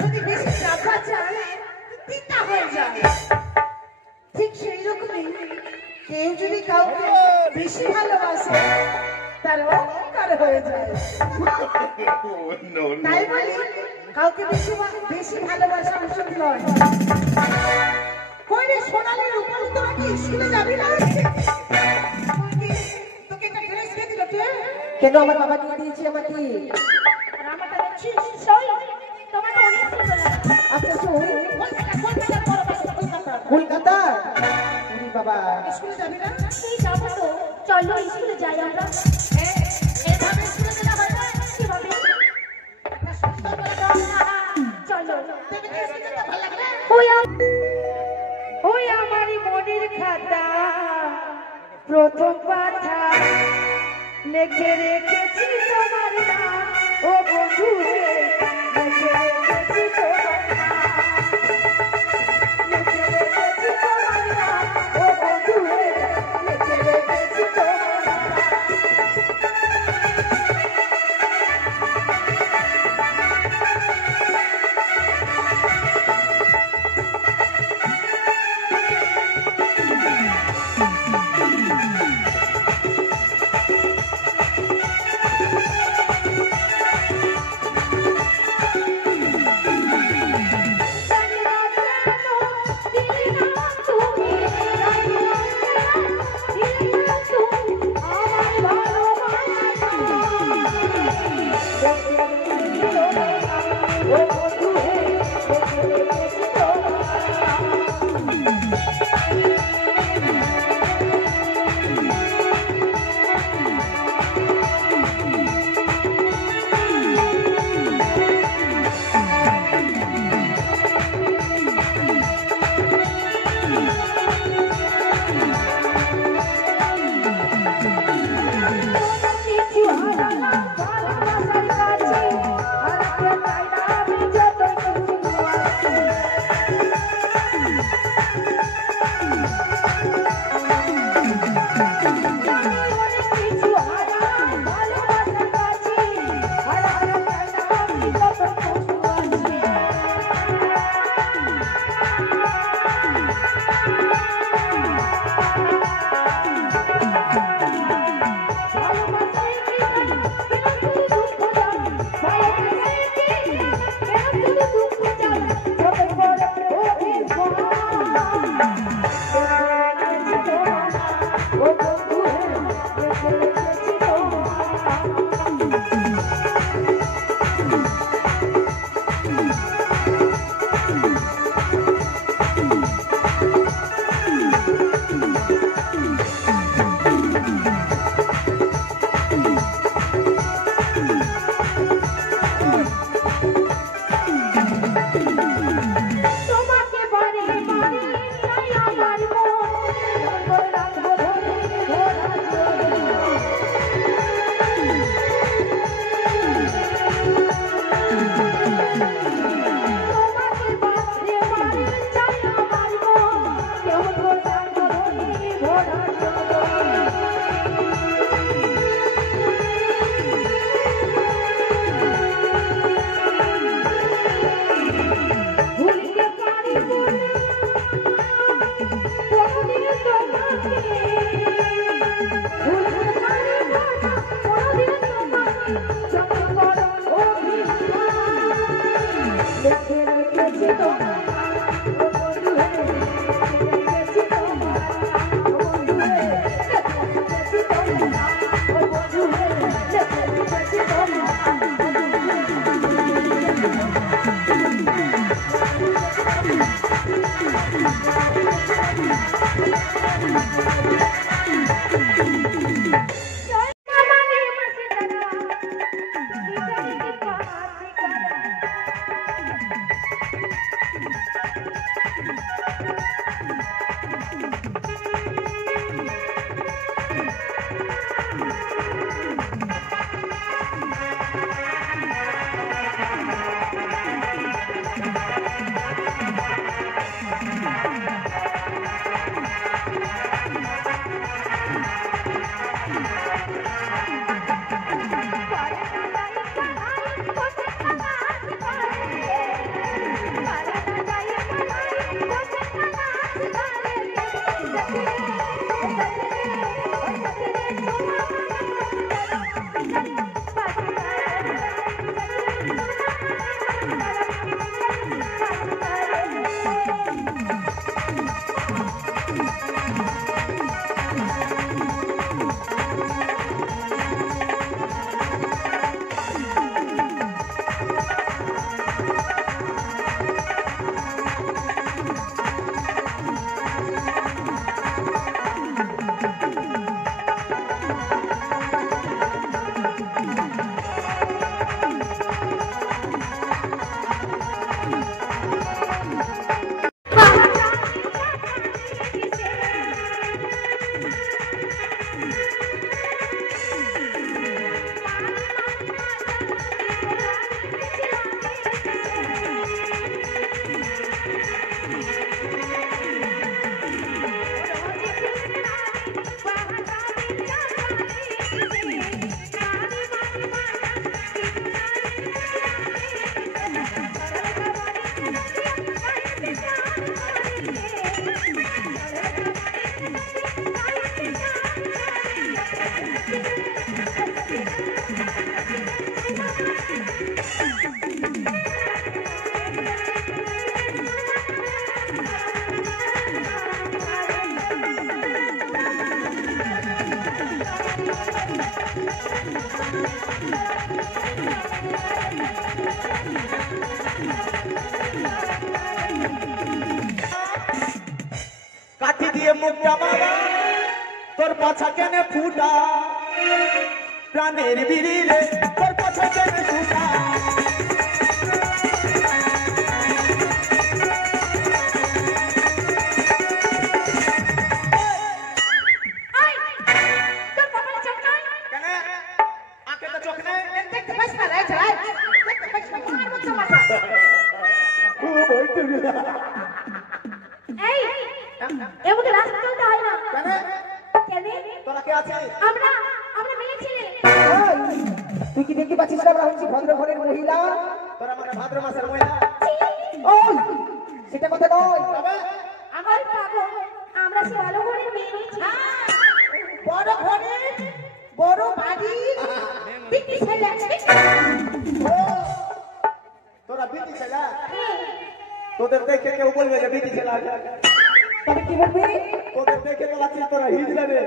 যদি বেশি চাপা চায় তিতা হয়ে যাবে। ঠিক সেই রকমই কেউ যদি কাউকে বেশি ভালোবাসে তার অহংকার হয়ে যায়। তাই বলি কাউকে বেশি ভালোবাসা উচিত নয়। কই রে সোনালির উপর তোরা কি স্কুলে যাবি না? তোকে একটা ড্রেস কে দিল কে? কেন আমার বাবা দিয়ে দিয়েছে আমাকে। আমাকে দেখছিস সই তোমাকে অনেক সুন্দর লাগে। আচ্ছা সই কলকাতা বাবা স্কুলে যাবি না? এই যাবো তো, চলো স্কুলে যাই আমরা। এভাবে স্কুলে গেলে হয় না? কিভাবে? চলো ওই আমারই মনের খাতা প্রথম পাতা লিখে রেখেছি তোমার নাম ও বন্ধু রে, লিখে রেখেছি তোমার নাম, লিখে রেখেছি তোমার নাম ও বন্ধু রে, লিখে রেখেছি তোমার নাম। কাঠি দিয়ে মুখটা বাবা তোর পাছা কেনে ফুটা প্রাণের বিড়িলে তোর পাছা কেনে ফুটা কেনে আঁকে তো চোখ নেই দেখতে পাস না রে যাই দেখতে পাস না মার মতো মাথা ও বলতে গেলা এই এমন রাস্তা চলতে হয় না কেনে কেন তোরা কে আছে আমরা মেয়ে ছেলে তুই কি দেখতে পাচ্ছিস না আমরা হচ্ছি ভদ্র ঘরের মহিলা? তোরা মানে ভাদ্র মাসের মহিলা ওই সেটা কথা নয়। তবে আমার পাগল আমরা সে ভালো করে মেয়ে নিয়েছি বড় ঘরে বড় বাড়ি বিক্রি ছেলে আছে ও তোরা বিটি ছেলা তোদের দেখে কেউ বলবে যে বিটি ছেলা তবে কি বলবি? তোদের দেখে তো লাগছে তোরা হিজড়াবে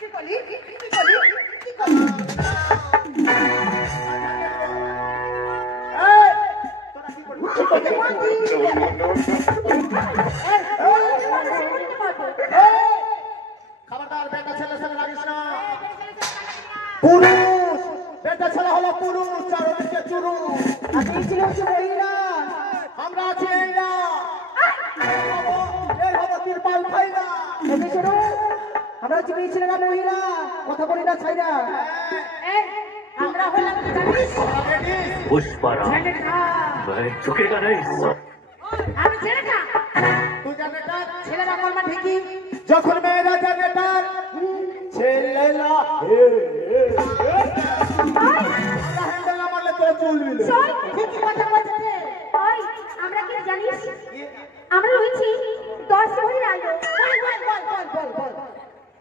কি বলি কি বলি কি বলি তোরা কি করবি খবরদার বেটা ছেলে ছেলে লাগিস না পুরুষ বেটা ছেলে হলো পুরুষ চারদিকে চুরু আমি ছিল হচ্ছে মহিলা। আমরা আছি এই না এই হলো তিরপাল খাইলা এমনি শোনো, আমরা হচ্ছে মেয়ে ছেলেরা মহিলা, কথা বলি না ছাই না। আমরা হলাম কি জানিস पुष्पराज मैं झुकेगा नहीं আমি ছেলেটা তুই জানেটার ছেলেরা কর্মা ঠিকই যখন মেয়েরা জানেটার ছেলেরা আমরা হ্যান্ডেল না মারলে তোরা চলবি না ঠিকই কথা বলছে ওই আমরা কি জানিস আমরা রয়েছি 10 ভরি আলো বল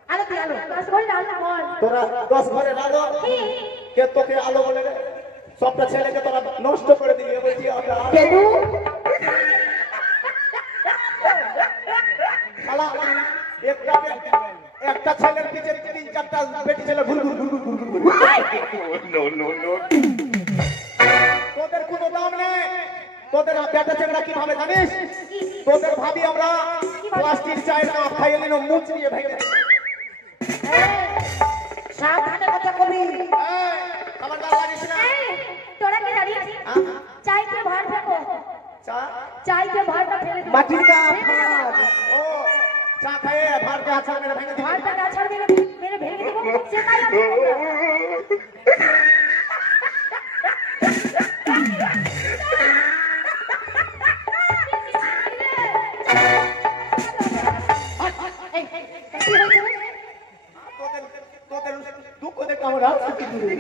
আলো কি আলো 10 ভরি আলো বল তোরা 10 ঘরে লাগো কে তোকে আলো বলে রে সবটা ছেলেকে তোরা নষ্ট করে দিবি বলছি আমরা কেন? শালা একটা ছেলের পিছে 3-4টা বেটি ছেলে ঘুর ঘুর ঘুর ঘুর ঘুর ঘুর তোদের কোনো দাম নেই তোদের বেটা ছেলেরা কি ভাবে জানিস তোদের ভাবি আমরা প্লাস্টিক চায়ের কাপ খাইয়ে নিল মুখ দিয়ে ভেঙে ভেঙে সাবধানে কথা কবি খবরদার লাগিস না তোরা কি জানিস চাইতে ভর ফেকো চা চাইতে ভরটা ফেলে দিবি মাটির কাপ ভাত। ও চা খাইয়ে ভারকে আছাড় মেরে ভেঙে দিবি ভরটা গাছার মেরে ভেঙে দেবো সে তাই আমি তোদের তোদের দুঃখ দেখে আমার হাত ছুটি দিবি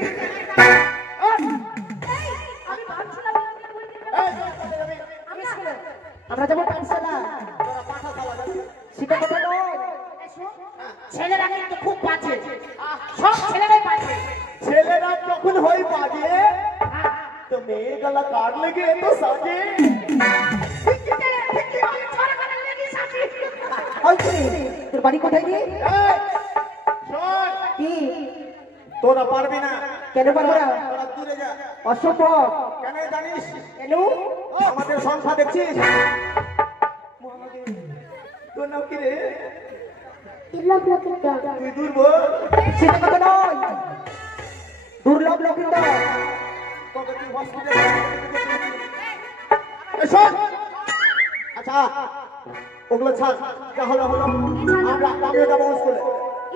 আমি ভাবছিলাম আমরা যাবো পাঠশালা, সেটা কথা নয়। ছেলেরা কিন্তু খুব বাজে সব ছেলেরাই বাজে ছেলেরা যখন হই বাজে তো মেয়ের গলা কাট লেগে তো সাজে ওই ছেলে, তোর বাড়ি কোথায় রে? শোন কি? তোরা পারবি না কেন পারবো না? তোরা দূরে যা অসম্ভব। কেন জানিস কেন? আমাদের সংখ্যা দেখছিস তোর নাম কি রে তুই দুর্বল সেটা কথা নয়, দুর্লভ লক্ষিন্দর। তোকে তুই হসপিটালে শোন আচ্ছা ওগুলো ছাড় যা হলো হলো আমিও যাবো স্কুলে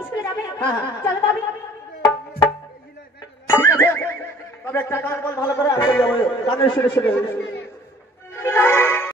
স্কুলে যাবে হ্যাঁ, হ্যাঁ। চলো ভাবি ঠিক আছে তবে একটা গান বল ভালো করে আসলে যাবো গানের সুরে সুরে